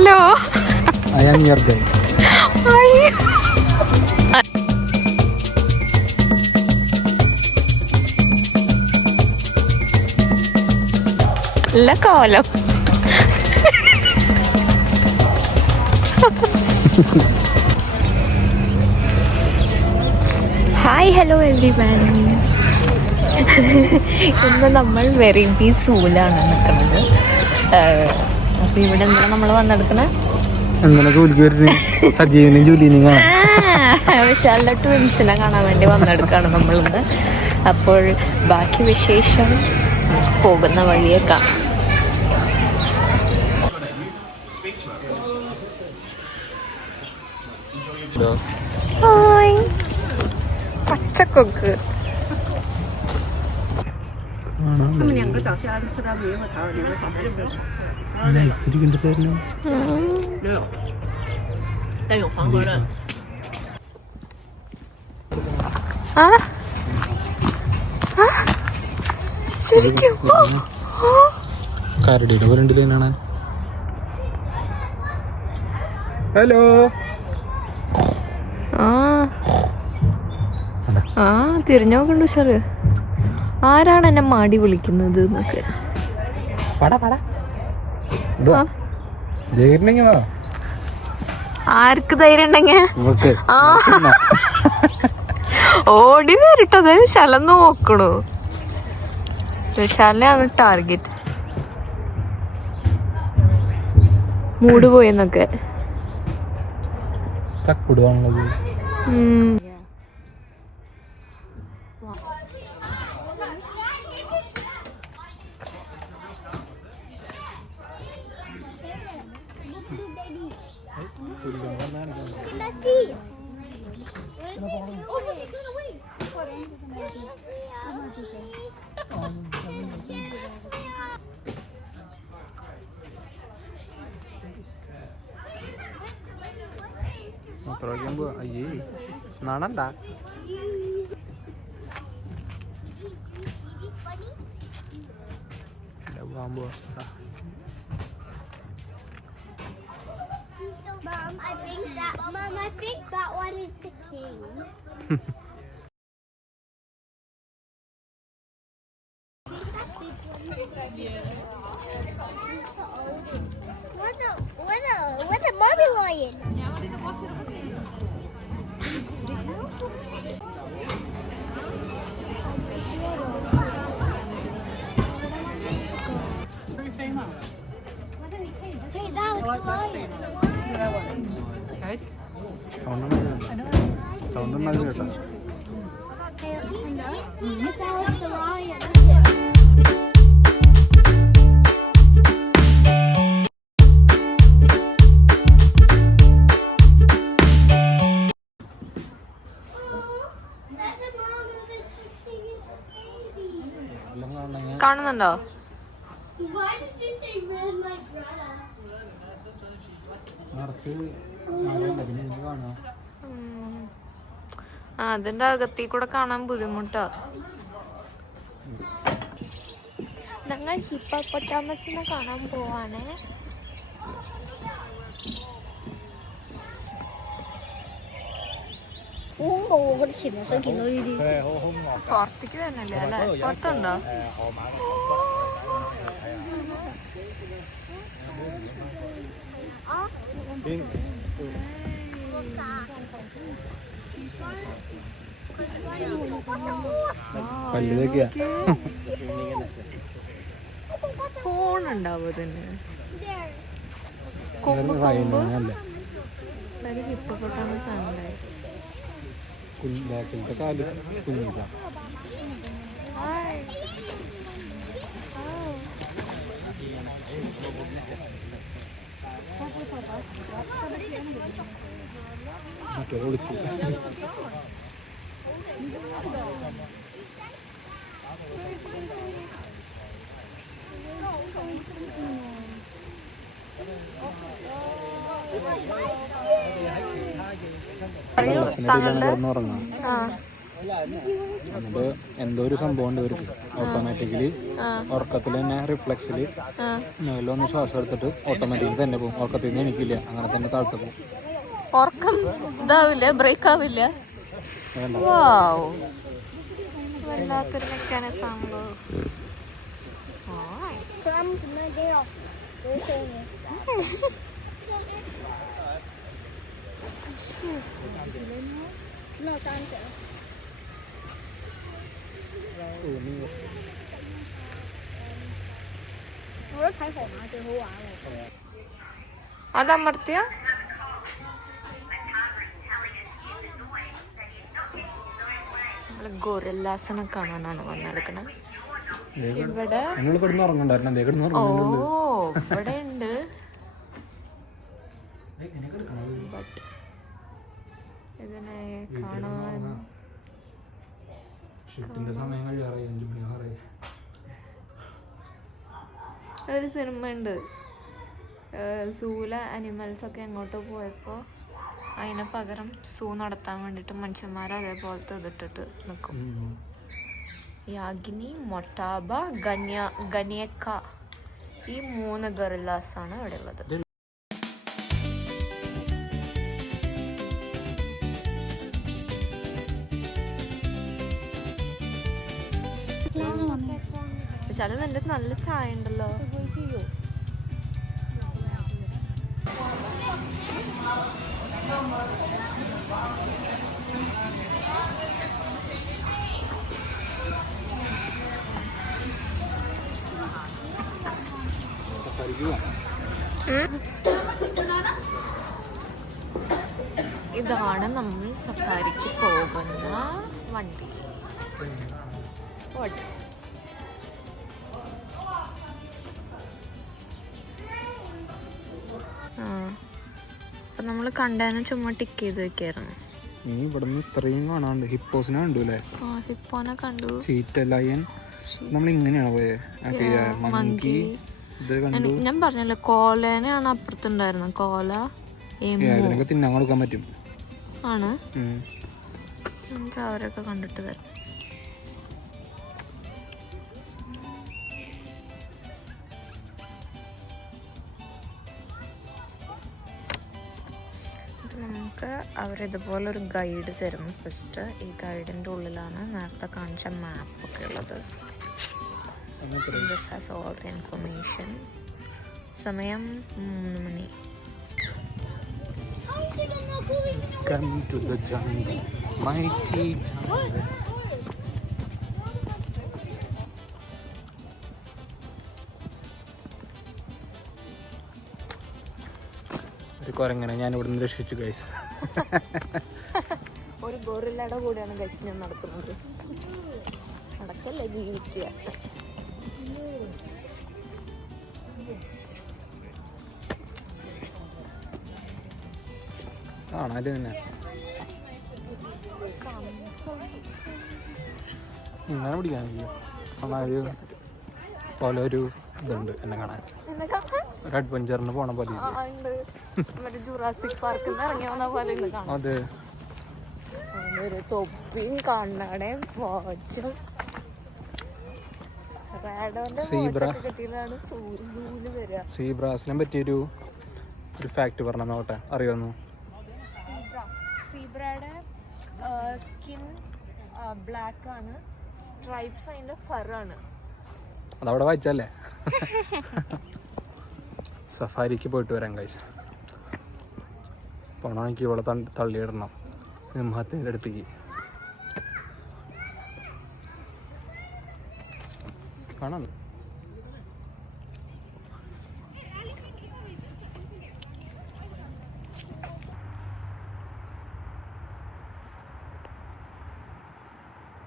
Hello. I am your guy. നല്ല കോലം. Hi hello every one. ഇന്ന് നമ്മൾ വെറിബി സൂലാണ് നിൽക്കുന്നത്. അപ്പോൾ ഇവിടെ എന്താണ് നമ്മൾ വന്നെടുക്കണേ? വിശാലിന്റെ ട്വിൻസിനെ കാണാൻ വേണ്ടി വന്നെടുക്കാണ് നമ്മളിന്ന്. അപ്പോൾ ബാക്കി വിശേഷം പോകുന്ന വഴിയേക്കാം. ഹായ് പച്ചക്കൊക്ക്. ശരിക്കും കരടിയുടെ ഫ്രണ്ടിലാണ്. ഹലോ. തിരിഞ്ഞു നോക്കണ്ടു സാറ്. ആരാണ് എന്നെ മാടി വിളിക്കുന്നത് എന്നൊക്കെ. ആർക്ക് ധൈര്യം ഉണ്ടെങ്കിൽ ഓടി വരട്ടോ. വിശാലം നോക്കണു. വിശാലിനാണ് ടാർഗറ്റ്. മൂട് പോയെന്നൊക്കെ. അയ്യേ നാണണ്ട. Mom, I think that one is the king. Where's the mommy lion? He's Alex the lion. It's Alex the lion. കാണുന്നുണ്ടോ? Why did you say red like Greta? അതിന്റെ അകത്തീ കൂടെ കാണാൻ ബുദ്ധിമുട്ടാ. ഞങ്ങൾ ഹിപ്പോപ്പൊട്ടാമസിനെ കാണാൻ പോവാണ്. പുറത്തേക്ക് തന്നെയല്ലേ അല്ലേ? പുറത്തുണ്ടോ? ഫോണുണ്ടാവോ തന്നെ? ഹിപ്പോപ്പൊട്ടാമസ് ആണ്. കാല് കുഞ്ഞില്ല. മറ്റേ ഒളിച്ചു. എന്നിട്ട് എന്തോ ഒരു സംഭവം ഉണ്ട് ഒരു ഓട്ടോമാറ്റിക്കലി ഉറക്കത്തിൽ തന്നെ റിഫ്ലക്സിൽ മേലൊന്ന് ശ്വാസം എടുത്തിട്ട് ഓട്ടോമാറ്റിക്കലി തന്നെ പോകും. ഉറക്കത്തിൽ നിന്ന് എനിക്കില്ല, അങ്ങനെ തന്നെ താഴ്ത്തു പോകും. ഉറക്കം ഇതാവില്ല, ബ്രേക്ക് ആവില്ല. വല്ലാത്തൊരു മെക്കാനിസം ആണല്ലോ. Come to my day off. No, thank you. അതമർത്തിയ ഗോറില്ലാസിനെ കാണാനാണ് വന്നെടുക്കണത്. ഇവിടെ ഓ ഇവിടെ ഉണ്ട്. ബട്ട് ഇതിനെ കാണാൻ ഒരു സിനിമ ഉണ്ട്, സൂവിലെ അനിമൽസ് ഒക്കെ എങ്ങോട്ടോ പോയപ്പോൾ അതിന് പകരം സൂ നടത്താൻ വേണ്ടിയിട്ട് മനുഷ്യന്മാർ അതേപോലത്തെ ഇതിട്ടിട്ട് നിൽക്കും. യാഗിനി, മൊട്ടാബ, ഗനിയക്ക, ഈ 3 ഗറില്ലാസാണ് ഇവിടെ ഉള്ളത്. പക്ഷെ അത് എൻ്റെ നല്ല ചായ ഉണ്ടല്ലോ. ഇതാണ് നമ്മൾ സഫാരിക്ക് പോകുന്ന വണ്ടി. അപ്പൊ നമ്മള് കണ്ടതിന് ചുമ്മാ ടിക്ക് ചെയ്ത് വെക്കായിരുന്നു. ഇനി ഇവിടുന്ന് ഇത്രയും കാണാണ്ട് ഹിപ്പോസിനെ കണ്ടൂല്ലേ? ഹിപ്പോനെ കണ്ടു. Cheetah, lion. നമ്മൾ ഇങ്ങനെയാണ് പോയെ. മങ്കി ഇത് കണ്ടു. ഞാൻ പറഞ്ഞല്ലോ കോലേനെയാണ് അപ്പുറത്തുണ്ടായിരുന്നത്. കോല ഇതിനൊക്കെ തിന്നാൻ കൊടുക്കാൻ പറ്റും ആണ്. നമുക്ക് അവരൊക്കെ കണ്ടിട്ട് വരാം. നമുക്ക് അവരിതുപോലൊരു ഗൈഡ് തരും ഫസ്റ്റ്. ഈ ഗൈഡിൻ്റെ ഉള്ളിലാണ് നേരത്തെ കാണിച്ച മാപ്പൊക്കെ ഉള്ളത്. This has all the information. സമയം 3 മണി. Come to the jungle, mighty jungle. ഒരു കുരങ്ങനെ ഞാൻ ഇവിടുന്ന് രക്ഷിച്ചു ഗൈസ്. ഒരു ഗോറില്ലയുടെ കൂടെയാണ് ഗൈസ് ഞാൻ നടക്കുന്നത്. നടക്കല്ലേ, ജീവിക്കുക. കാണാല് തന്നെ ഇങ്ങനെ പിടിക്കാൻ കാണാൻ പോലെ ഒരു ഇതുണ്ട് എന്നെ കാണാൻ. ഒരു അഡ്വഞ്ചറിന് പോണ പോലെ. ജുറാസിക് പാർക്കിൽ നിന്ന് ഇറങ്ങി വന്ന പോലെ അതെ. ഒരു തൊപ്പിയും കണ്ണടയും വാച്ചും സീബ്രാസിനെ പറ്റിയൊരു ഫാക്ട് പറഞ്ഞ നോട്ടെ, അറിയാമോ? സീബ്രയുടെ സ്കിൻ ബ്ലാക്ക് ആണ്, സ്ട്രൈപ്സ് അതിന്റെ ഫറാണ്. അതവിടെ വായിച്ചല്ലേ. സഫാരിക്ക് പോയിട്ട് വരാം ഗൈസ്. പോണമെങ്കിൽ ഇവിടെ തള്ളിയിടണം സിംഹത്തിൻ്റെ അടുത്തേക്ക്. കാണാം.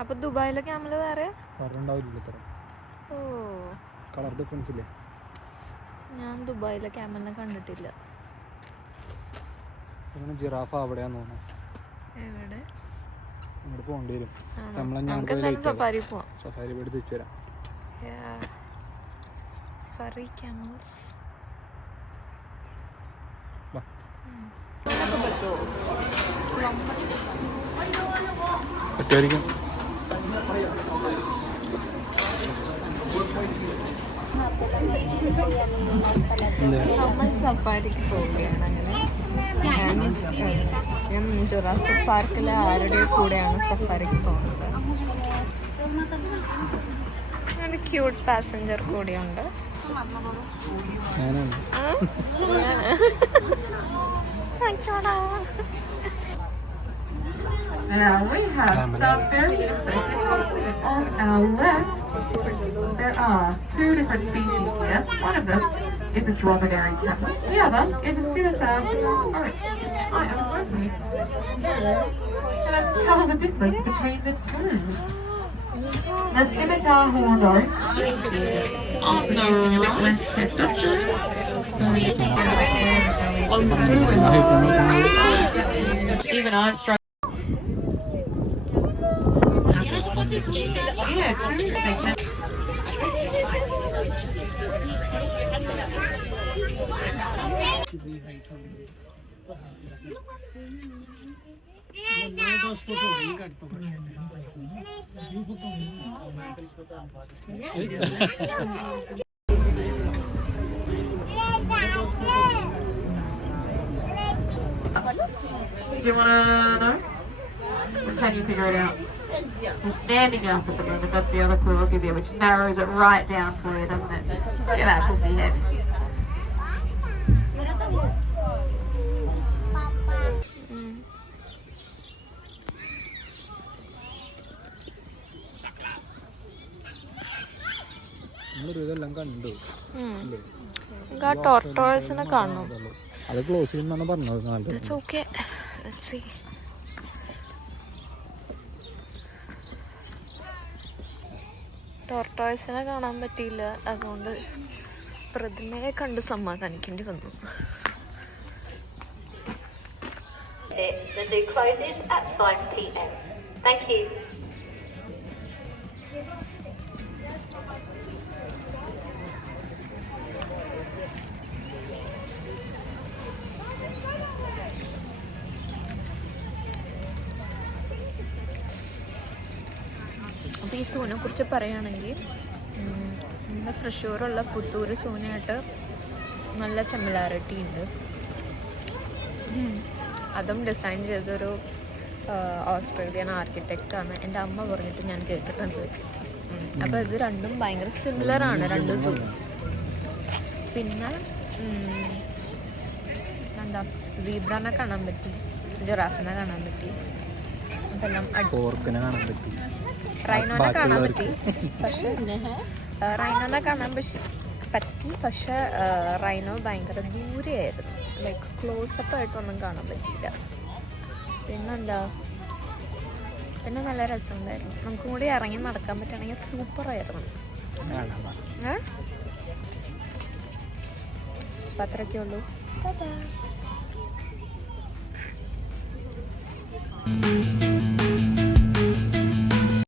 അപ്പൊ ദുബായിലെ ക്യാമൽ വേറെ ഉണ്ടാവില്ല. ഓ, കളർ ഡിഫറൻസ് ഇല്ലേ? ഞാൻ ദുബായിലെ ക്യാമലിനെ കണ്ടിട്ടില്ല. ജിറാഫ അവിടെയാന്ന് തോന്നുന്നു. എവിടെ? അങ്ങോട്ട് പോകേണ്ടി വരും. സഫാരി പോവാം. സഫാരി പോയിട്ട് തിരിച്ചു വരാം. ഫറി ക്യാമൽസ്. ഒക്കെ പറ്റുമോ? പറ്റുമായിരിക്കും. നമ്മൾ സഫാരിക്ക് പോവുകയാണ്. അങ്ങനെ ഞാൻ ജുറാസിക് പാർക്കിലെ ആരുടെ കൂടെയാണ് സഫാരിക്ക് പോകുന്നത്. ഒരു ക്യൂട്ട് പാസഞ്ചർ കൂടിയുണ്ട്. Now we have some very interesting on our list. There are 2 different species here. One of them is a dromedary camel. The other is a scimitar. Alright, I am hungry. Can I tell the difference between the two? The scimitar horned oryx are producing a bit less testosterone. Even I've struggled. Yeah, true. Do you want to know? Or can you figure it out? You're standing up at the moment, that's the other clue I'll give you, which narrows it right down for you, doesn't it? Look at that puppy head. ഇതെല്ലാം കണ്ടു. ടോർട്ടോയ്സിനെ കാണണം. അത് close ചെയ്യുന്നാണ് പറഞ്ഞത്. It's okay. Let's see. ടോർട്ടോയ്സിനെ കാണാൻ പറ്റിയില്ല, അതുകൊണ്ട് പ്രതിമയെ കണ്ട് സമാധാനിക്കേണ്ടി വന്നു. The zoo closes at 5 p.m. Thank you. അപ്പോൾ ഈ സൂനെ കുറിച്ച് പറയുകയാണെങ്കിൽ നമ്മുടെ തൃശ്ശൂരുള്ള പുത്തൂർ സൂനായിട്ട് നല്ല സിമിലാരിറ്റി ഉണ്ട്. അതും ഡിസൈൻ ചെയ്തൊരു ഓസ്ട്രേലിയൻ ആർക്കിടെക്റ്റാണ് എൻ്റെ അമ്മ പറഞ്ഞിട്ട് ഞാൻ കേട്ടിട്ടുണ്ട്. അപ്പോൾ ഇത് രണ്ടും ഭയങ്കര സിമിലറാണ്, രണ്ട് സൂ. പിന്നെ എന്താ, സീബ്രനെ കാണാൻ പറ്റി, ജിറാഫിനെ കാണാൻ പറ്റി, അതെല്ലാം റൈനോനെ കാണാൻ പറ്റി. പക്ഷെ റൈനോനെ കാണാൻ പറ്റി, പക്ഷെ റൈനോ ഭയങ്കര ദൂരെയായിരുന്നു, ലൈക്ക് ക്ലോസപ്പ് ആയിട്ടൊന്നും കാണാൻ പറ്റിയില്ല. പിന്നെന്താ, പിന്നെ നല്ല രസമുണ്ടായിരുന്നു. നമുക്കും കൂടി ഇറങ്ങി നടക്കാൻ പറ്റുകയാണെങ്കിൽ സൂപ്പറായിരുന്നു. അപ്പം അത്രയൊക്കെ ഉള്ളൂ.